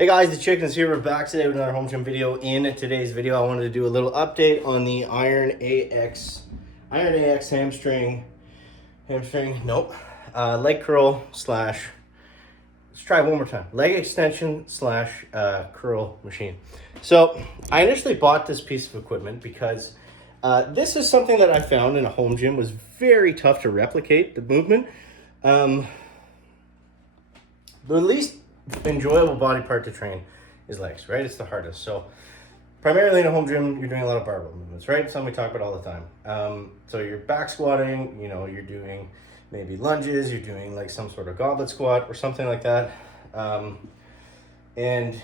Hey guys, the Chickens here. We're back today with another home gym video. In today's video, I wanted to do a little update on the Ironax leg curl slash, let's try it one more time, leg extension slash curl machine. So I initially bought this piece of equipment because this is something that I found in a home gym was very tough to replicate, the movement. The least enjoyable body part to train is legs, right? It's the hardest. So primarily in a home gym, you're doing a lot of barbell movements, right? Something we talk about all the time. So you're back squatting, you know, you're doing maybe lunges, you're doing like some sort of goblet squat or something like that. And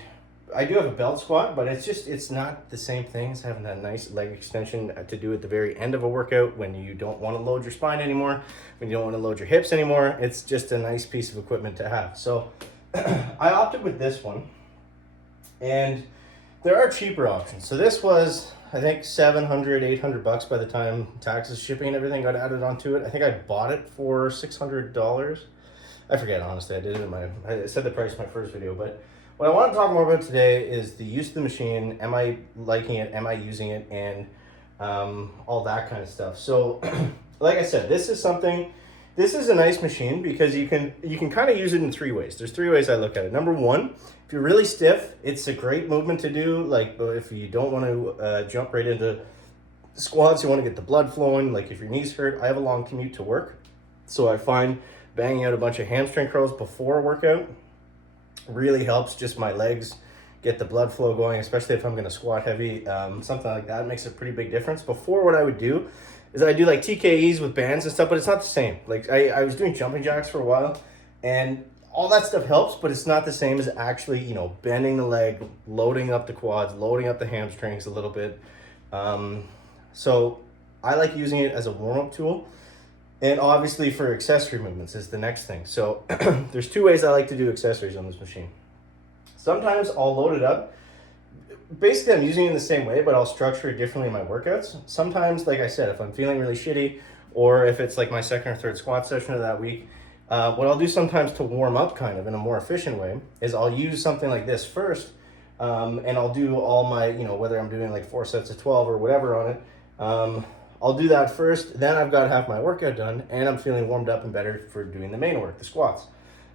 I do have a belt squat, but it's not the same thing as having that nice leg extension to do at the very end of a workout when you don't want to load your spine anymore, when you don't want to load your hips anymore. It's just a nice piece of equipment to have. So I opted with this one, and there are cheaper options. So this was, I think, $700, $800 by the time taxes, shipping, and everything got added onto it. I think I bought it for $600. I forget, honestly. I said the price in my first video, but what I want to talk more about today is the use of the machine. Am I liking it? Am I using it? And all that kind of stuff. So like I said, this is a nice machine because you can kind of use it in three ways. There's three ways I look at it. Number one, if you're really stiff, it's a great movement to do. Like if you don't want to jump right into squats, you want to get the blood flowing. Like if your knees hurt, I have a long commute to work, so I find banging out a bunch of hamstring curls before a workout really helps just my legs get the blood flow going, especially if I'm going to squat heavy. Something like that makes a pretty big difference. Before, what I would do is I do like TKEs with bands and stuff, but it's not the same. Like I was doing jumping jacks for a while, and all that stuff helps, but it's not the same as actually, you know, bending the leg, loading up the quads, loading up the hamstrings a little bit. So I like using it as a warm-up tool, and obviously for accessory movements is the next thing. So there's two ways I like to do accessories on this machine. Sometimes I'll load it up. Basically, I'm using it in the same way, but I'll structure it differently in my workouts. Sometimes, like I said, if I'm feeling really shitty, or if it's like my second or third squat session of that week, what I'll do sometimes to warm up kind of in a more efficient way is I'll use something like this first, and I'll do all my, you know, whether I'm doing like 4 sets of 12 or whatever on it, I'll do that first, then I've got half my workout done, and I'm feeling warmed up and better for doing the main work, the squats.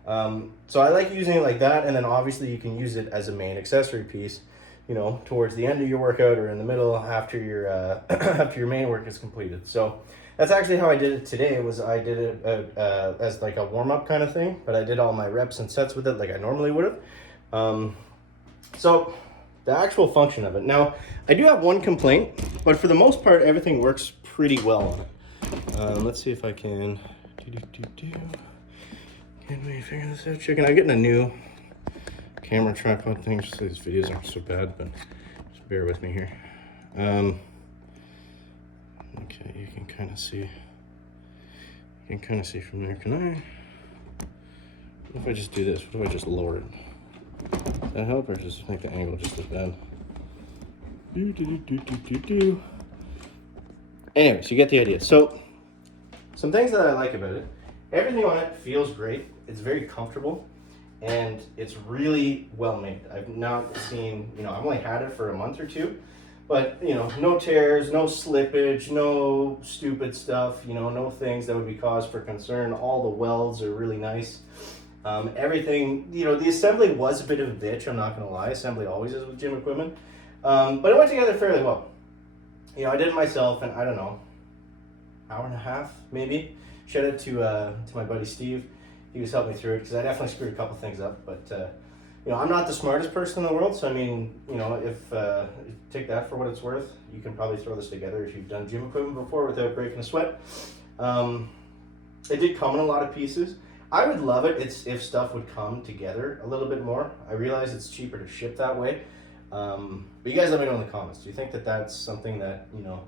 So I like using it like that, and then obviously you can use it as a main accessory piece, you know, towards the end of your workout or in the middle after your after your main work is completed. So that's actually how I did it today. Was I did it as like a warm-up kind of thing, but I did all my reps and sets with it like I normally would have. So the actual function of it. Now, I do have one complaint, but for the most part, everything works pretty well on it. Let's see if I can. Can we figure this out, chicken? I'm getting a new camera tripod thing, just so these videos aren't so bad, but just bear with me here. Okay, you can kind of see. You can kind of see from there. Can I? What if I just do this? What if I just lower it? Does that help, or just make the angle just as bad? Anyways, you get the idea. So, some things that I like about it. Everything on it feels great. It's very comfortable, and it's really well made. I've not seen, you know, I've only had it for a month or two, but, you know, no tears, no slippage, no stupid stuff, you know, no things that would be cause for concern. All the welds are really nice. Everything, you know, the assembly was a bit of a bitch, I'm not gonna lie. Assembly always is with gym equipment, but it went together fairly well. You know, I did it myself in, I don't know, hour and a half, maybe. Shout out to my buddy Steve. He was helping me through it because I definitely screwed a couple things up. But you know, I'm not the smartest person in the world, so I mean, you know, if you take that for what it's worth, you can probably throw this together if you've done gym equipment before without breaking a sweat. It did come in a lot of pieces. I would love it if stuff would come together a little bit more. I realize it's cheaper to ship that way, but you guys let me know in the comments. Do you think that that's something that, you know,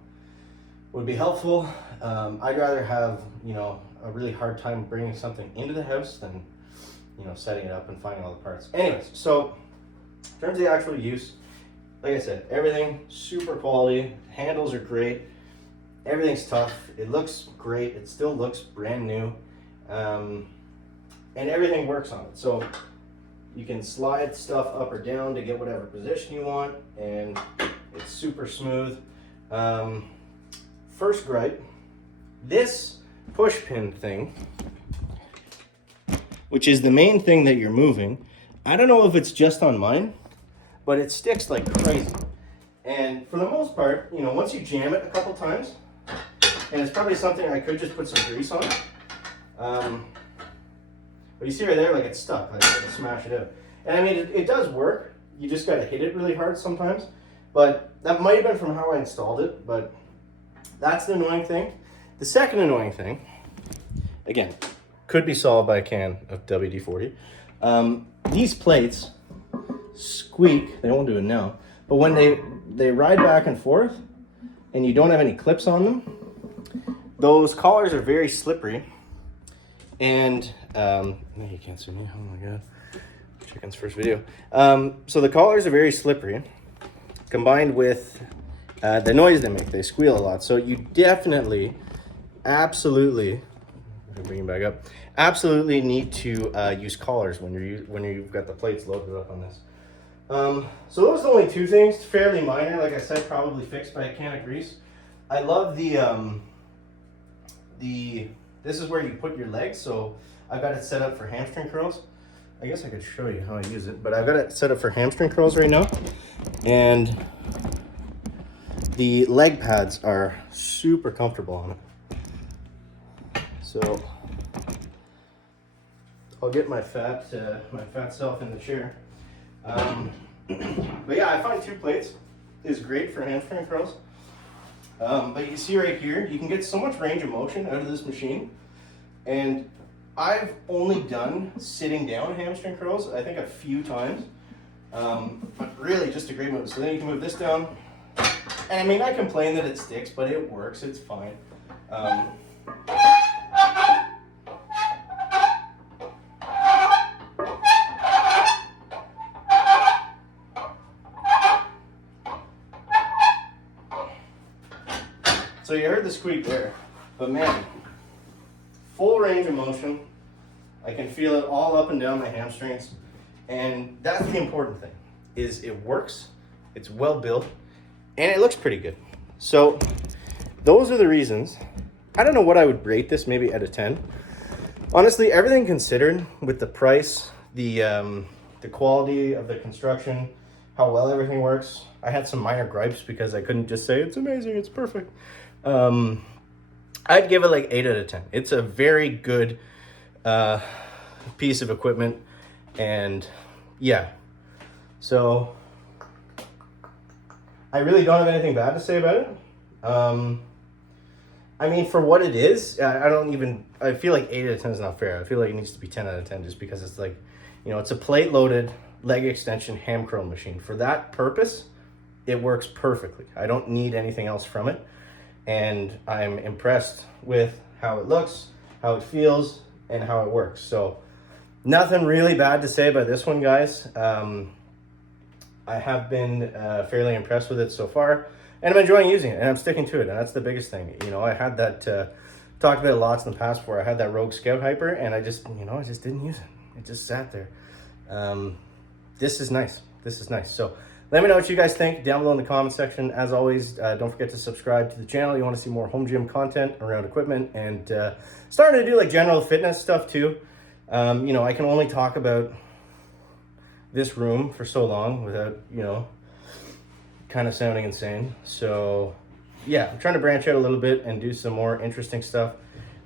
would be helpful? I'd rather have, you know, a really hard time bringing something into the house than, you know, setting it up and finding all the parts. Anyways, so in terms of the actual use, like I said, everything super quality. Handles are great. Everything's tough. It looks great. It still looks brand new, and everything works on it. So You can slide stuff up or down to get whatever position you want, and it's super smooth. First gripe, this push pin thing, which is the main thing that you're moving, I don't know if it's just on mine, but it sticks like crazy. And for the most part, you know, once you jam it a couple times, and it's probably something I could just put some grease on. But you see right there, like it's stuck, like I gotta smash it out. And I mean, it does work. You just gotta hit it really hard sometimes. But that might have been from how I installed it, but that's the annoying thing. The second annoying thing, again, could be solved by a can of WD-40. These plates squeak, they won't do it now, but when they ride back and forth and you don't have any clips on them, those collars are very slippery. And you can't see me, oh my god, chicken's first video. So the collars are very slippery, combined with the noise they make. They squeal a lot, so you definitely, absolutely, bring it back up, absolutely need to use collars when you've got the plates loaded up on this. So those are the only two things, fairly minor, like I said, probably fixed by a can of grease. I love this is where you put your legs, so I've got it set up for hamstring curls. I guess I could show you how I use it, but I've got it set up for hamstring curls right now. And the leg pads are super comfortable on it. So I'll get my fat self in the chair. But yeah, I find 2 plates is great for hamstring curls. But you see right here, you can get so much range of motion out of this machine. And I've only done sitting down hamstring curls, I think a few times. But really just a great move. So then you can move this down. And I mean, I complain that it sticks, but it works, it's fine. So you heard the squeak there, but man, full range of motion. I can feel it all up and down my hamstrings. And that's the important thing, is it works, it's well built, and it looks pretty good. So those are the reasons. I don't know what I would rate this, maybe out of 10. Honestly, everything considered, with the price, the quality of the construction, how well everything works. I had some minor gripes because I couldn't just say it's amazing, it's perfect. I'd give it like 8 out of 10. It's a very good piece of equipment, and yeah. So I really don't have anything bad to say about it. I mean, for what it is, I feel like 8 out of 10 is not fair. I feel like it needs to be 10 out of 10 just because it's like, you know, it's a plate loaded leg extension ham curl machine. For that purpose, it works perfectly. I don't need anything else from it. And I'm impressed with how it looks, how it feels, and how it works. So nothing really bad to say about this one, guys. I have been fairly impressed with it so far, and I'm enjoying using it, and I'm sticking to it, and that's the biggest thing. You know, I had that, talked about it lots in the past before. I had that Rogue Scout Hyper, and I just didn't use it. It just sat there. This is nice. This is nice. So let me know what you guys think down below in the comment section. As always, don't forget to subscribe to the channel. You want to see more home gym content around equipment, and starting to do like general fitness stuff too. You know, I can only talk about this room for so long without, you know, kind of sounding insane. So yeah, I'm trying to branch out a little bit and do some more interesting stuff.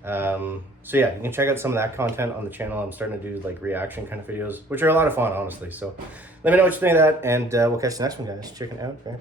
So yeah, you can check out some of that content on the channel. I'm starting to do like reaction kind of videos, which are a lot of fun, honestly. So let me know what you think of that, and we'll catch the next one, guys. Chicken out. Right?